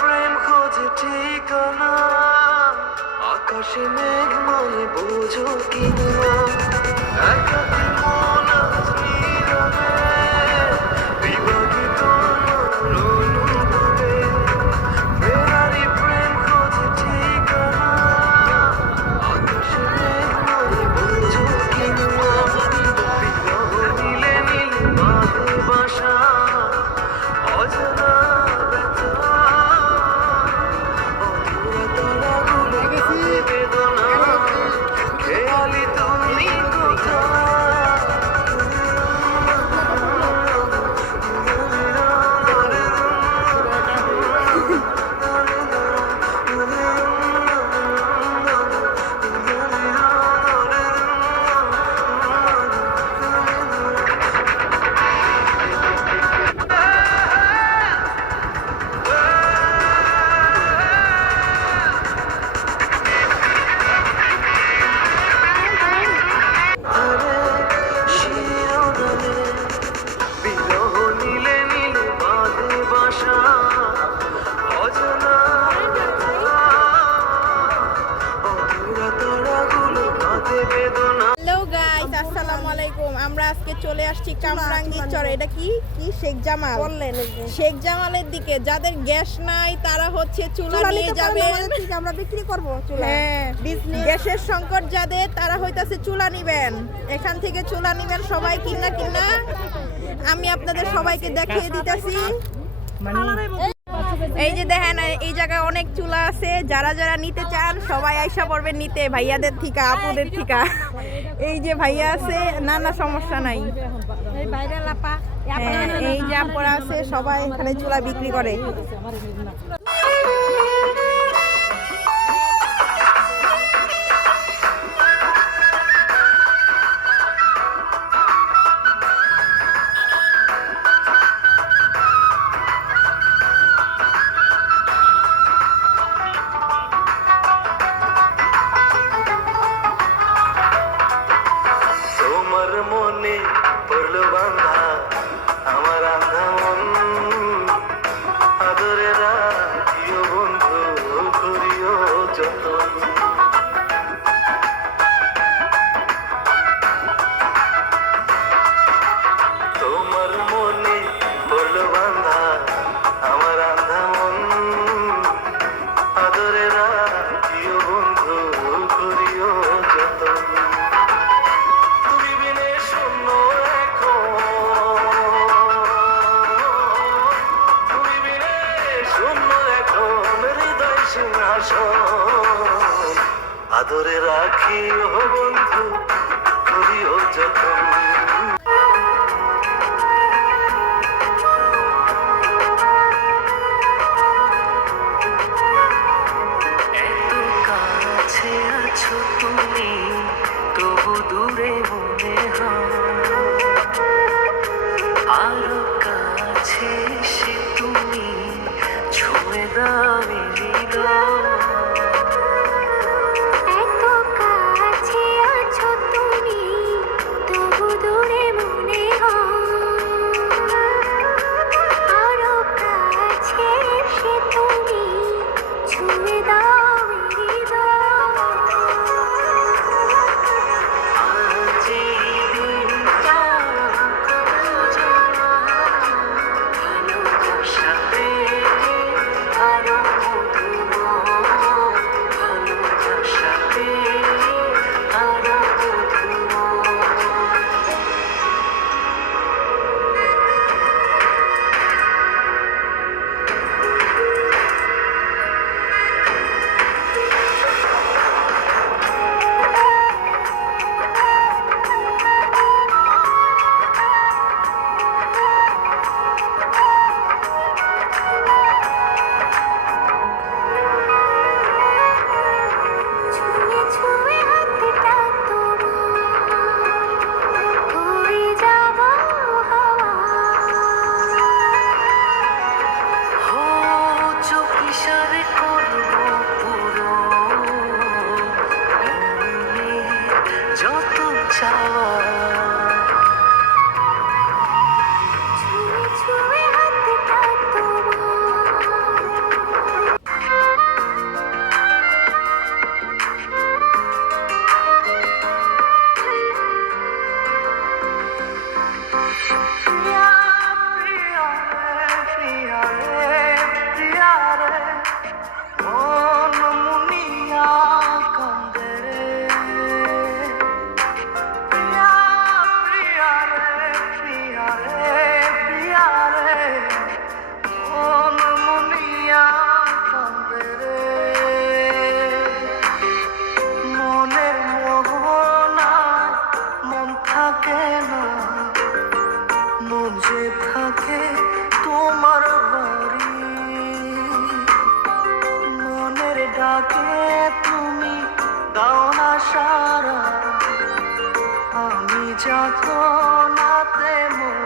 প্রেম খোঁজে ঠিকানা, আকাশে মেঘ মানে বোঝো কিনা, একাকি মন আজ নীরবে বিভাগিত অনুভবে। বেড়ারি প্রেম খোঁজে ঠিকানা, আকাশে মেঘ মানে বোঝো কিনা, বিরহ নীলে নীল বাঁধে বাসা, অজানা ব্যথা, অধুরা তারাগুলো কাঁধে বেদনা, খেয়ালি তুমি কোথায়? শিরোনামে বিরহ নীলে নীলে বাঁধে বাসা, অজানা ব্যথা, অধুরা তারাগুলো কাঁধে বেদনা। হ্যালো গাইস, আসসালামু আলাইকুম। আমরা আজকে চলে আসছি কামরাঙ্গীরচরে। এটা কি কি শেখ জামাল বললেন, শেখ জামালের দিকে। যাদের গ্যাস নাই তারা হচ্ছে চুলা নিয়ে যাবেন, আমরা বিক্রি করব চুলা। হ্যাঁ, গ্যাসের সংকট যাদের তারা হইতাছে চুলা নিবেন, এখান থেকে চুলা নিবেন সবাই। কিনা কিনা আমি আপনাদের সবাইকে দেখিয়ে দিতেছি। এই যে দেখেন, এই জায়গায় অনেক চুলা আছে। যারা যারা নিতে চান সবাই আইসা পড়বেন নিতে, ভাইয়াদের থিকা আপুদের থিকা। এই যে ভাইয়া আছে, না না সমস্যা নাই। এই যে আপুরা আছে, সবাই এখানে চুলা বিক্রি করে। তোমার মনে পড়লো বাঁধা আমার আন্ধা মন, আদরে রাখিও বন্ধু করিও যতন। তোমার মনে পড়লো বাঁধা আমার আন্ধা মন, আদরে রাখিও বন্ধু করিও যতন। তুমি বিনে শূন্য এখন, তুমি বিনে শূন্য এখন হৃদয় সিংহাসন, আদরে রাখিও বন্ধু করিও যতন। এত কাছে আছো তুমি, তবু দূরে মনে হয়, আরো কাছে এসে তুমি ছুঁয়ে দাও হৃদয়। এত কাছে আছো তুমি, তবু দূরে মনে হয়, আরো কাছে এসে তুমি ছুঁয়ে দাও হৃদয়। আজ এই দিনটা কত জানা, ভালোবাসা পেয়ে আরো মধুময়। সারা আমি যত নাতে মন